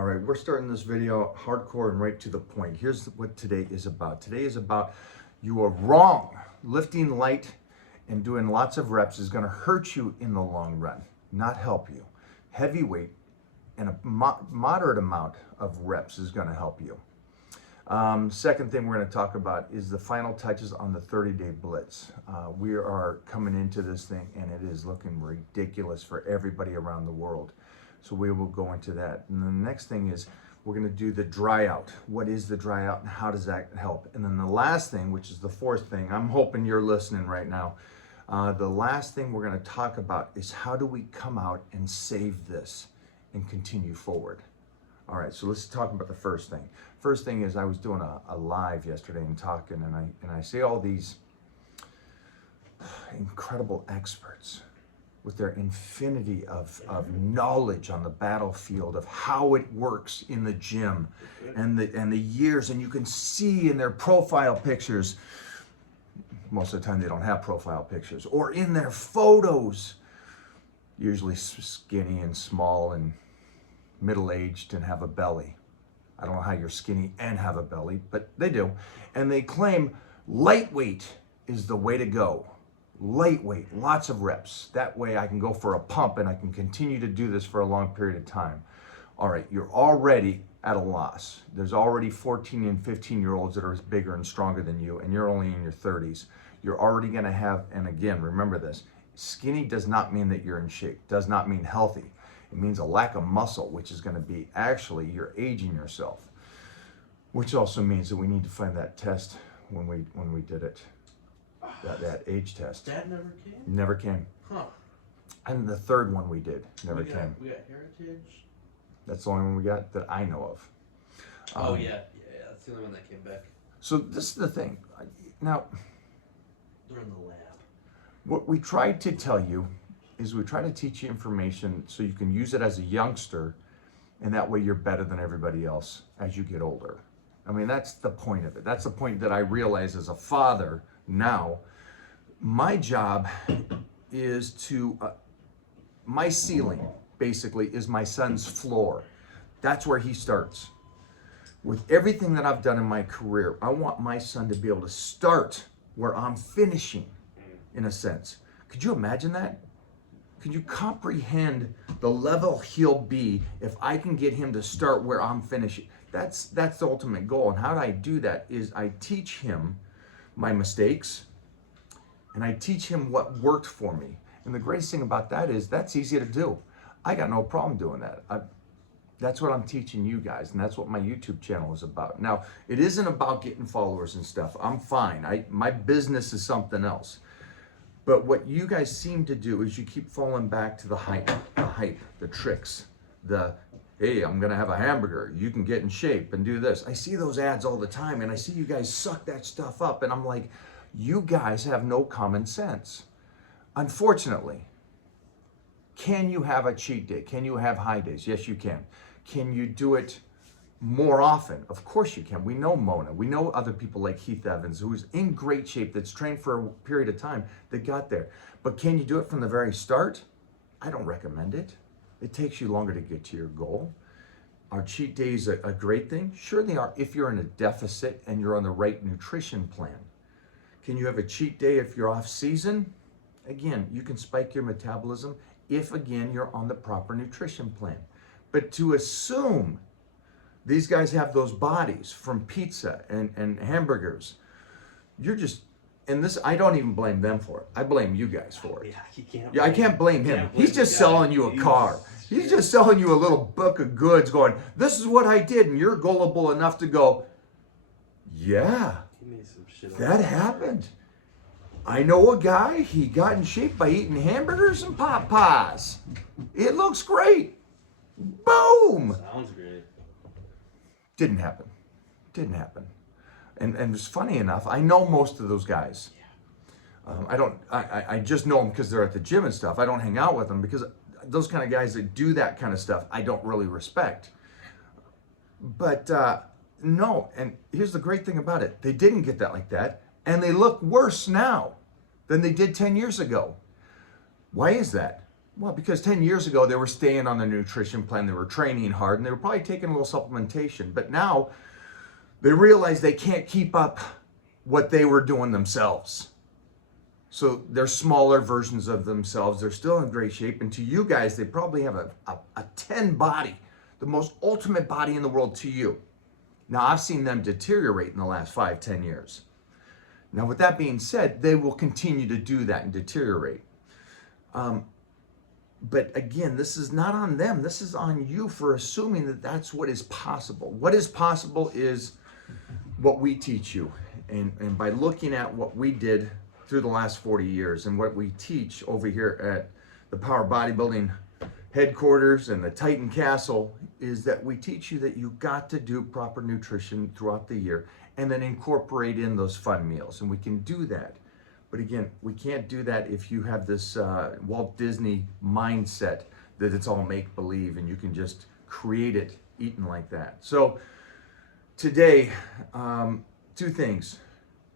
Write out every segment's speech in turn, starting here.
All right, we're starting this video hardcore and right to the point. Here's what today is about. Today is about you are wrong. Lifting light and doing lots of reps is going to hurt you in the long run, not help you. Heavy weight and a moderate amount of reps is going to help you. Second thing we're going to talk about is the final touches on the 30-day Blitz. We are coming into this thing and it is looking ridiculous for everybody around the world. So we will go into that. And the next thing is we're going to do the dry out. What is the dry out and how does that help? And then the last thing, which is the fourth thing, I'm hoping you're listening right now. The last thing we're going to talk about is how do we come out and save this and continue forward. All right, so let's talk about the first thing. First thing is I was doing a live yesterday and talking, and I see all these incredible experts with their infinity of knowledge on the battlefield of how it works in the gym and the years, and you can see in their profile pictures, most of the time they don't have profile pictures, or in their photos, usually skinny and small and middle-aged and have a belly. I don't know how you're skinny and have a belly, but they do. And they claim lightweight is the way to go. Lightweight, lots of reps. That way I can go for a pump and I can continue to do this for a long period of time. All right, you're already at a loss. There's already 14 and 15-year-olds that are bigger and stronger than you, and you're only in your 30s. You're already gonna have, and again, remember this, skinny does not mean that you're in shape, does not mean healthy. It means a lack of muscle, which is going to be actually you're aging yourself, which also means that we need to find that test when we did it, that age test. That never came? Never came. Huh. And the third one we did never came. We got Heritage. That's the only one we got that I know of. Oh yeah, that's the only one that came back. So this is the thing. Now, They're in the lab. what we tried to tell you is we try to teach you information so you can use it as a youngster, and that way you're better than everybody else as you get older. I mean, that's the point of it. That's the point that I realize as a father now. My job is to, my ceiling basically is my son's floor. That's where he starts. With everything that I've done in my career, I want my son to be able to start where I'm finishing, in a sense. Could you imagine that? Can you comprehend the level he'll be if I can get him to start where I'm finishing? That's the ultimate goal. And how do I do that is I teach him my mistakes and I teach him what worked for me. And the greatest thing about that is that's easy to do. I got no problem doing that. That's what I'm teaching you guys, and that's what my YouTube channel is about. Now, it isn't about getting followers and stuff. I'm fine. My business is something else. But what you guys seem to do is you keep falling back to the hype, the tricks, hey, I'm gonna have a hamburger, you can get in shape and do this. I see those ads all the time and I see you guys suck that stuff up and I'm like, you guys have no common sense. Unfortunately, can you have a cheat day? Can you have high days? Yes, you can. Can you do it more often? Of course you can. We know Mona. We know other people like Heath Evans, who's in great shape, that's trained for a period of time, that got there. But can you do it from the very start? I don't recommend it. It takes you longer to get to your goal. Are cheat days a great thing? Sure they are, if you're in a deficit and you're on the right nutrition plan. Can you have a cheat day if you're off season? Again, you can spike your metabolism if, again, you're on the proper nutrition plan. But to assume these guys have those bodies from pizza and hamburgers, you're just, and this, I don't even blame them for it. I blame you guys for it. Yeah, you can't. Yeah, I can't blame him. Can't He's blame just the guy. selling you a car. He's just selling you a little book of goods going, this is what I did, and you're gullible enough to go, yeah, He made some shit up. that happened. I know a guy, he got in shape by eating hamburgers and pot pies. It looks great. Boom! Sounds great. Didn't happen. Didn't happen. And it's funny enough, I know most of those guys. I just know them because they're at the gym and stuff. I don't hang out with them because those kind of guys that do that kind of stuff, I don't really respect. But no, and here's the great thing about it. They didn't get that like that, and they look worse now than they did 10 years ago. Why is that? Well, because 10 years ago, they were staying on their nutrition plan, they were training hard, and they were probably taking a little supplementation. But now they realize they can't keep up what they were doing themselves. So they're smaller versions of themselves. They're still in great shape. And to you guys, they probably have a 10 body, the most ultimate body in the world to you. Now, I've seen them deteriorate in the last 5-10 years. Now, with that being said, they will continue to do that and deteriorate. But again, this is not on them. This is on you for assuming that that's what is possible. What is possible is what we teach you. And by looking at what we did through the last 40 years and what we teach over here at the Power-Bodybuilding headquarters and the Titan Castle, is that we teach you that you got to do proper nutrition throughout the year and then incorporate in those fun meals. And we can do that. But again, we can't do that if you have this Walt Disney mindset that it's all make-believe and you can just create it eating like that. So today, 2 things.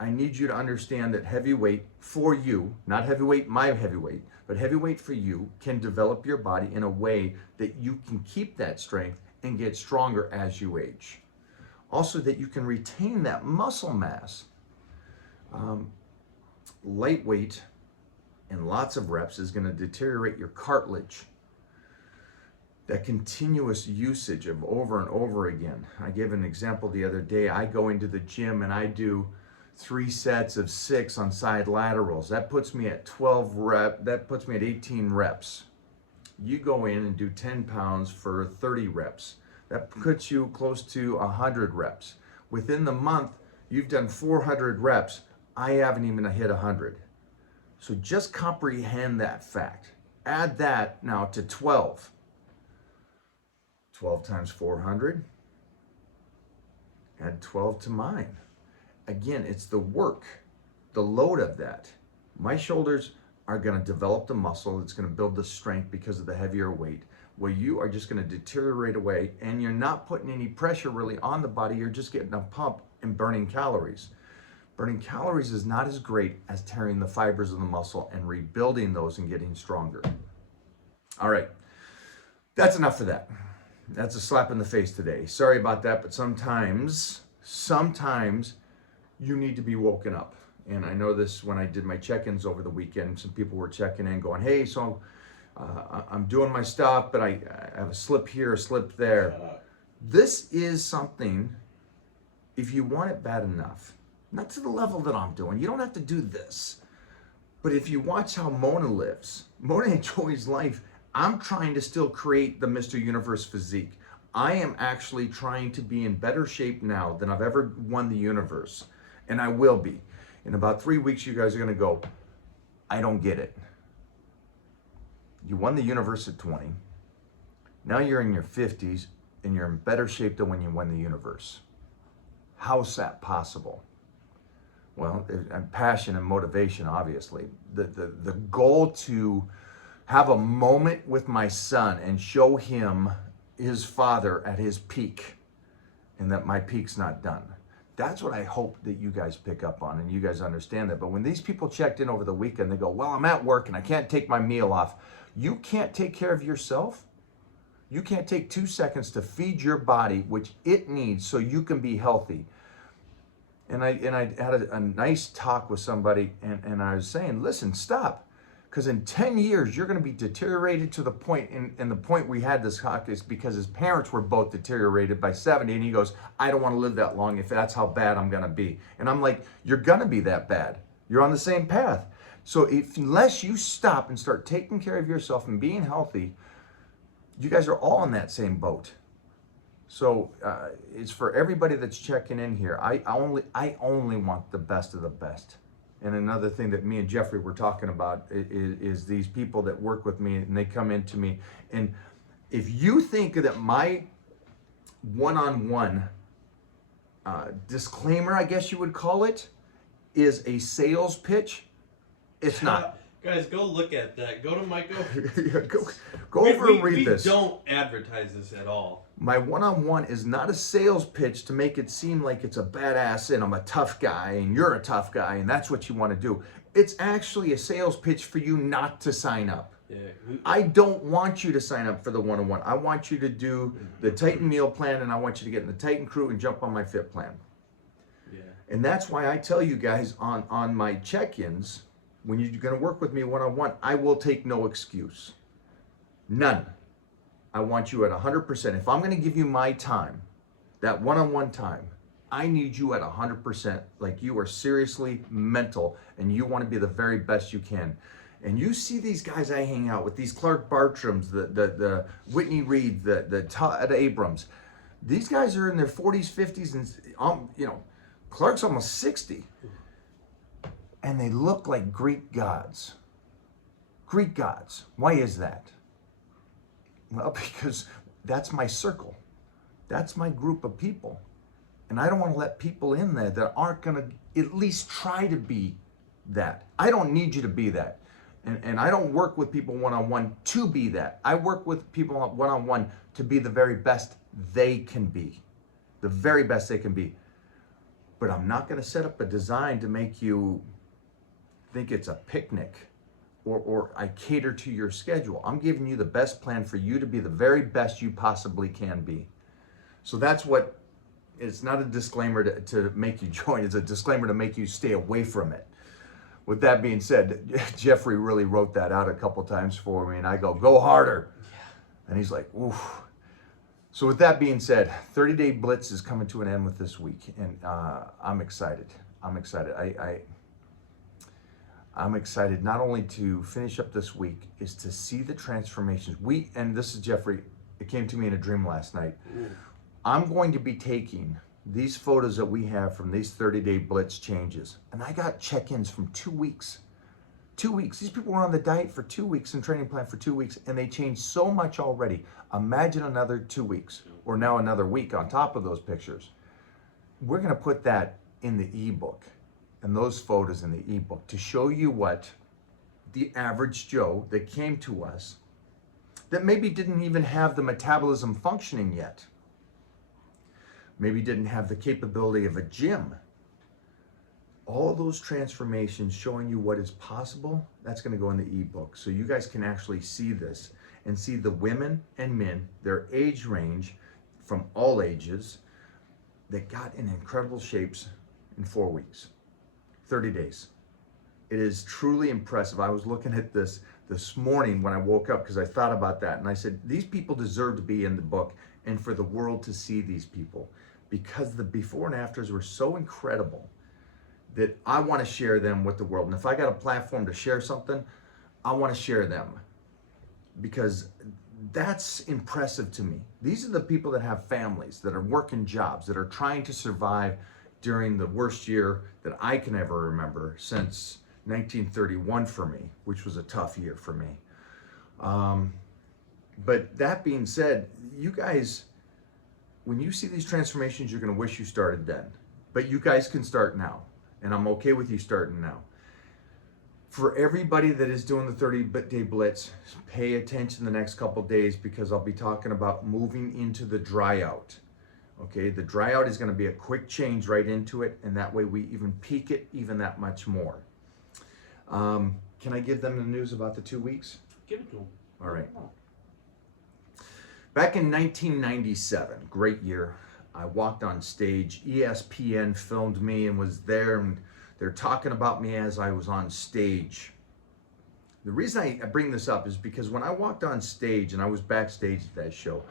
I need you to understand that heavyweight for you, not heavyweight, my heavyweight, but heavyweight for you can develop your body in a way that you can keep that strength and get stronger as you age. Also, that you can retain that muscle mass. Lightweight and lots of reps is going to deteriorate your cartilage. That continuous usage of over and over again. I gave an example the other day. I go into the gym and I do 3 sets of 6 on side laterals. That puts me at 12 reps. That puts me at 18 reps. You go in and do 10 pounds for 30 reps. That puts you close to 100 reps. Within the month, you've done 400 reps. I haven't even hit 100. So just comprehend that fact. Add that now to 12. 12 times 400. Add 12 to mine. Again, it's the work, the load of that. My shoulders are going to develop the muscle. It's going to build the strength because of the heavier weight. Where you are just going to deteriorate away and you're not putting any pressure really on the body. You're just getting a pump and burning calories. Burning calories is not as great as tearing the fibers of the muscle and rebuilding those and getting stronger. All right, that's enough for that. That's a slap in the face today. Sorry about that, but sometimes you need to be woken up. And I know this when I did my check-ins over the weekend, some people were checking in going, hey, so I'm doing my stuff, but I have a slip here, a slip there. This is something, if you want it bad enough, not to the level that I'm doing. You don't have to do this. But if you watch how Mona lives, Mona enjoys life. I'm trying to still create the Mr. Universe physique. I am actually trying to be in better shape now than I've ever won the universe. And I will be. In about 3 weeks, you guys are going to go, I don't get it. You won the universe at 20. Now you're in your 50s and you're in better shape than when you won the universe. How's that possible? Well, passion and motivation, obviously. The goal to have a moment with my son and show him his father at his peak and that my peak's not done. That's what I hope that you guys pick up on and you guys understand that. But when these people checked in over the weekend, they go, well, I'm at work and I can't take my meal off. You can't take care of yourself. You can't take 2 seconds to feed your body, which it needs so you can be healthy. And I had a nice talk with somebody and I was saying, listen, stop. Because in 10 years, you're going to be deteriorated to the point, and the point we had this talk is because his parents were both deteriorated by 70. And he goes, I don't want to live that long if that's how bad I'm going to be. And I'm like, you're going to be that bad. You're on the same path. So unless you stop and start taking care of yourself and being healthy, you guys are all in that same boat. So it's for everybody that's checking in here. I only want the best of the best. And another thing that me and Jeffrey were talking about is these people that work with me and they come into me. And if you think that my one-on-one disclaimer, I guess you would call it, is a sales pitch, it's not. Guys, go look at that. Go to Michael. Go over and read this. We don't advertise this at all. My one-on-one is not a sales pitch to make it seem like it's a badass and I'm a tough guy and you're a tough guy and that's what you want to do. It's actually a sales pitch for you not to sign up. Yeah. I don't want you to sign up for the one-on-one. I want you to do the Titan meal plan, and I want you to get in the Titan crew and jump on my fit plan. Yeah. And that's why I tell you guys on my check-ins, when you're going to work with me one-on-one, I will take no excuse. None. I want you at 100%. If I'm going to give you my time, that one-on-one time, I need you at 100%, like you are seriously mental and you want to be the very best you can. And you see these guys I hang out with, these Clark Bartrams, the Whitney Reed, the Todd Abrams. These guys are in their 40s, 50s, and you know, Clark's almost 60. And they look like Greek gods. Greek gods. Why is that? Well, because that's my circle. That's my group of people. And I don't want to let people in there that aren't going to at least try to be that. I don't need you to be that. And I don't work with people one-on-one to be that. I work with people one-on-one to be the very best they can be. The very best they can be. But I'm not going to set up a design to make you think it's a picnic or I cater to your schedule. I'm giving you the best plan for you to be the very best you possibly can be. So that's what, it's not a disclaimer to make you join, it's a disclaimer to make you stay away from it. With that being said, Jeffrey really wrote that out a couple times for me, and I go harder. Yeah. And he's like, oof. So with that being said, 30-day Blitz is coming to an end with this week, and I'm excited. I'm excited. I'm excited not only to finish up this week, is to see the transformations. And this is Jeffrey, it came to me in a dream last night. I'm going to be taking these photos that we have from these 30-day Blitz changes. And I got check-ins from 2 weeks. 2 weeks. These people were on the diet for 2 weeks and training plan for 2 weeks, and they changed so much already. Imagine another 2 weeks, or now another week on top of those pictures. We're going to put that in the ebook, and those photos in the ebook, to show you what the average Joe that came to us, that maybe didn't even have the metabolism functioning yet, maybe didn't have the capability of a gym. All those transformations showing you what is possible, that's going to go in the ebook. So you guys can actually see this and see the women and men, their age range from all ages, that got in incredible shapes in 4 weeks, 30 days. It is truly impressive. I was looking at this morning when I woke up because I thought about that. And I said, these people deserve to be in the book and for the world to see these people, because the before and afters were so incredible that I want to share them with the world. And if I got a platform to share something, I want to share them, because that's impressive to me. These are the people that have families, that are working jobs, that are trying to survive during the worst year that I can ever remember since 1931 for me, which was a tough year for me. But that being said, you guys, when you see these transformations, you're going to wish you started then. But you guys can start now, and I'm okay with you starting now. For everybody that is doing the 30-day Blitz, pay attention the next couple days, because I'll be talking about moving into the dry out. Okay, the dry out is going to be a quick change right into it, and that way we even peak it even that much more. Can I give them the news about the 2 weeks? Give it to them. All right. Back in 1997, great year, I walked on stage. ESPN filmed me and was there, and they're talking about me as I was on stage. The reason I bring this up is because when I walked on stage and I was backstage at that show,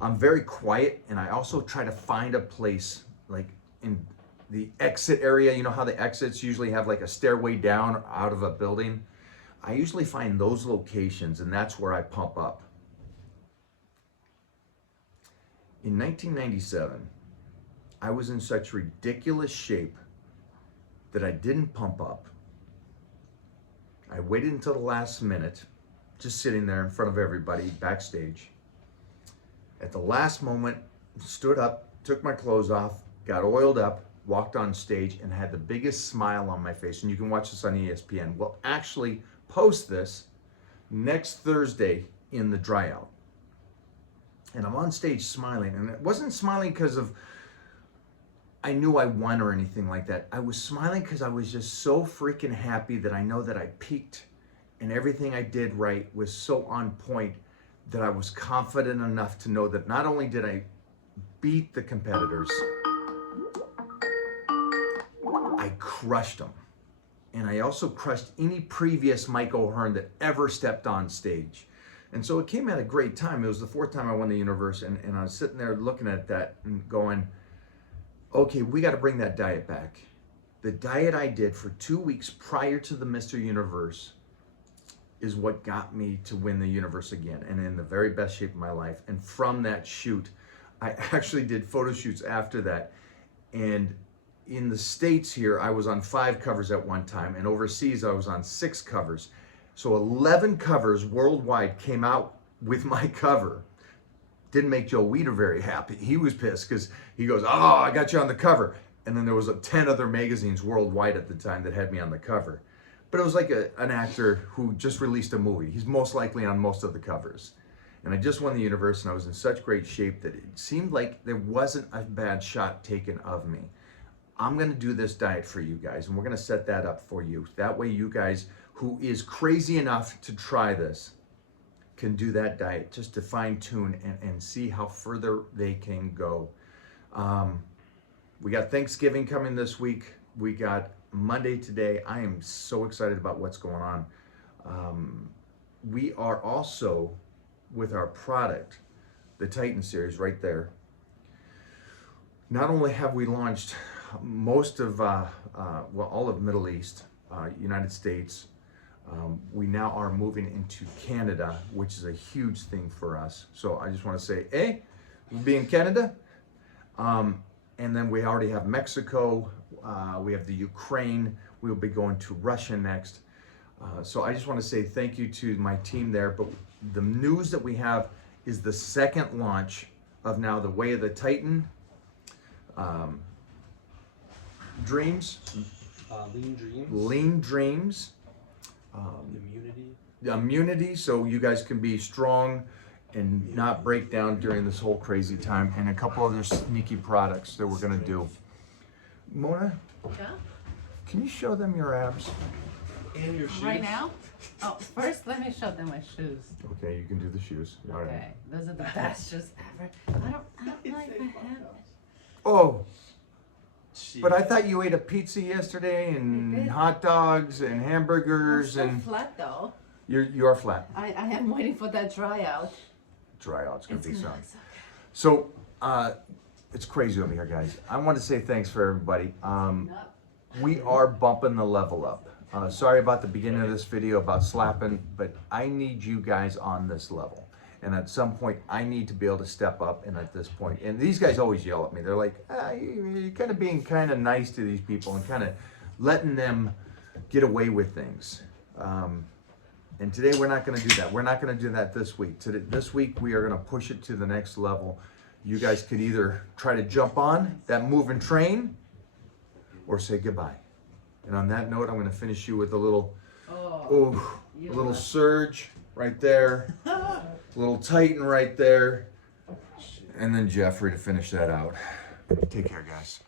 I'm very quiet, and I also try to find a place like in the exit area. You know how the exits usually have like a stairway down out of a building? I usually find those locations, and that's where I pump up. In 1997, I was in such ridiculous shape that I didn't pump up. I waited until the last minute, just sitting there in front of everybody backstage. At the last moment, stood up, took my clothes off, got oiled up, walked on stage, and had the biggest smile on my face. And you can watch this on ESPN. We'll actually post this next Thursday in the dry out. And I'm on stage smiling, and it wasn't smiling because of I knew I won or anything like that. I was smiling because I was just so freaking happy that I know that I peaked and everything I did right was so on point that I was confident enough to know that not only did I beat the competitors, I crushed them. And I also crushed any previous Mike O'Hearn that ever stepped on stage. And so it came at a great time. It was the 4th time I won the universe, and I was sitting there looking at that and going, okay, we got to bring that diet back. The diet I did for 2 weeks prior to the Mr. Universe is what got me to win the universe again, and in the very best shape of my life. And from that shoot, I actually did photo shoots after that. And in the States here, I was on 5 covers at one time, and overseas I was on 6 covers. So 11 covers worldwide came out with my cover. Didn't make Joe Weider very happy. He was pissed because he goes, oh, I got you on the cover. And then there was 10 other magazines worldwide at the time that had me on the cover. But it was like an actor who just released a movie. He's most likely on most of the covers. And I just won the universe, and I was in such great shape that it seemed like there wasn't a bad shot taken of me. I'm gonna do this diet for you guys, and we're gonna set that up for you. That way you guys who is crazy enough to try this can do that diet just to fine tune and see how further they can go. We got Thanksgiving coming this week. We got Monday today. I am so excited about what's going on. We are also, with our product, the Titan series right there, not only have we launched most of, well, all of Middle East, United States, we now are moving into Canada, which is a huge thing for us. So I just want to say, hey, we'll be in Canada. And then we already have Mexico, we have the Ukraine, we'll be going to Russia next. So I just want to say thank you to my team there. But the news that we have is the second launch of now the Way of the Titan. Dreams. Lean Dreams. Lean Dreams. Immunity. Immunity, so you guys can be strong and not break down during this whole crazy time, and a couple other sneaky products that we're gonna do. Mona, Yeah? can you show them your abs? And your shoes. Right now? Oh, first let me show them my shoes. Okay, you can do the shoes. All right. Okay, those are the best shoes ever. I don't know if I have. Oh, Jeez. but I thought you ate a pizza yesterday I and did. hot dogs and I'm hamburgers still and flat though. you are flat. I am waiting for that dry out. Dry out, it's gonna It's be gonna some. look so So, it's crazy over here, guys. I want to say thanks for everybody. good. We are bumping the level up. Sorry about the beginning of this video about slapping, but I need you guys on this level. And at some point, I need to be able to step up. And at this point, and these guys always yell at me. They're like, you're kind of being kind of nice to these people and kind of letting them get away with things. And today we're not going to do that. We're not going to do that this week. This week we are going to push it to the next level. You guys could either try to jump on that moving train or say goodbye. And on that note, I'm going to finish you with a little, a little surge right there, a little Titan right there, and then Jeffrey to finish that out. Take care, guys.